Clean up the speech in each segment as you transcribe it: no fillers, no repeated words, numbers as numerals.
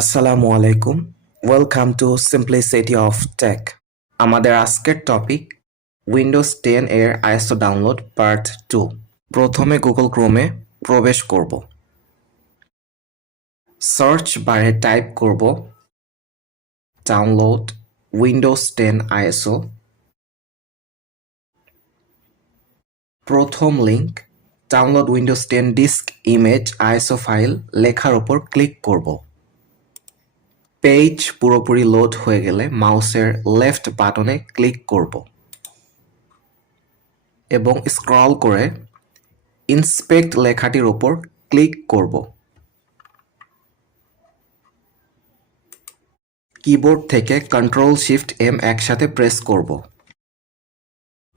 আসসালামু আলাইকুম। Welcome to simplicity of tech. আমাদের আজকের টপিক উইন্ডোজ 10 এর আইএসও ডাউনলোড পার্ট 2। প্রথমে গুগল ক্রোমে প্রবেশ করব। সার্চ বারে টাইপ করব ডাউনলোড উইন্ডোজ 10 আইএসও। প্রথম link download Windows 10 disk image ISO file লেখার উপর ক্লিক করব। পেজ পুরোপুরি লোড হয়ে গেলে মাউসের লেফট বাটনে ক্লিক করব এবং স্ক্রল করে ইন্সপেক্ট লেখাটির উপর ক্লিক করব। কিবোর্ড থেকে Ctrl+Shift+M একসাথে প্রেস করব।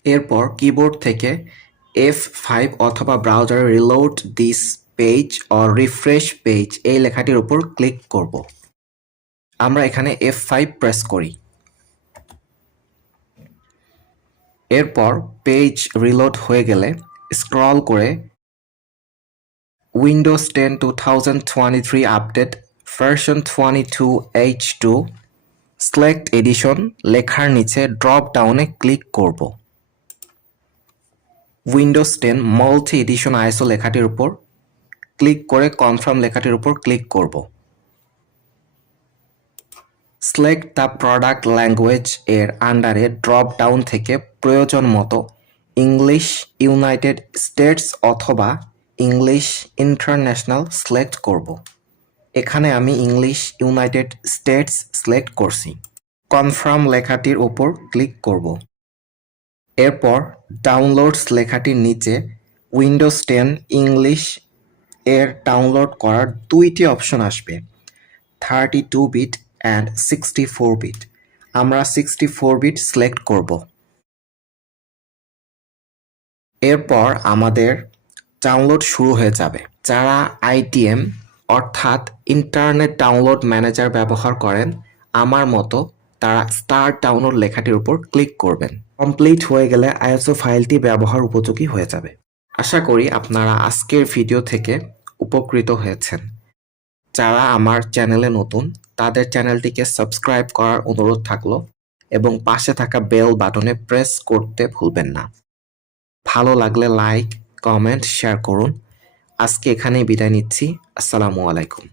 এরপর কিবোর্ড থেকে F5 অথবা ব্রাউজারে reload this page or refresh page এই লেখাটির উপর ক্লিক করব। আমরা এখানে F5 প্রেস করি। এরপর পেজ রিলোড হয়ে গেলে স্ক্রল করে Windows 10 2023 update version 22H2 select edition লেখার নিচে ড্রপ ডাউনে ক্লিক করব। উইন্ডোজ 10 মাল্টি এডিশন আইএসও লেখাটির উপর ক্লিক করে কনফার্ম লেখাটির উপর ক্লিক করব। সিলেক্ট দ্য প্রোডাক্ট ল্যাঙ্গুয়েজ এর আন্ডারে ড্রপ ডাউন থেকে প্রয়োজন মতো ইংলিশ ইউনাইটেড স্টেটস অথবা ইংলিশ ইন্টারন্যাশনাল সিলেক্ট করব। এখানে আমি ইংলিশ ইউনাইটেড স্টেটস সিলেক্ট করছি। কনফার্ম লেখাটির উপর ক্লিক করব। এরপর ডাউনলোডস লেখাটির নিচে উইন্ডোজ 10 ইংলিশ এর ডাউনলোড করার দুইটি অপশন আসবে, 32 বিট অ্যান্ড 64 বিট। আমরা 64 বিট সিলেক্ট করব। এরপর আমাদের ডাউনলোড শুরু হয়ে যাবে। যারা আইটিএম অর্থাৎ ইন্টারনেট ডাউনলোড ম্যানেজার ব্যবহার করেন আমার মতো তারা স্টার্ট ডাউনলোড লেখাটির উপর ক্লিক করবেন। কমপ্লিট হয়ে গেলে আইএসও ফাইলটি ব্যবহার উপযোগী হয়ে যাবে। আশা করি আপনারা আজকের ভিডিও থেকে উপকৃত হয়েছেন। যারা আমার চ্যানেলে নতুন তাদের চ্যানেলটিকে সাবস্ক্রাইব করার অনুরোধ থাকলো এবং পাশে থাকা বেল বাটনে প্রেস করতে ভুলবেন না। ভালো লাগলে লাইক, কমেন্ট, শেয়ার করুন। আজকে এখানেই বিদায় নিচ্ছি। আসসালামু আলাইকুম।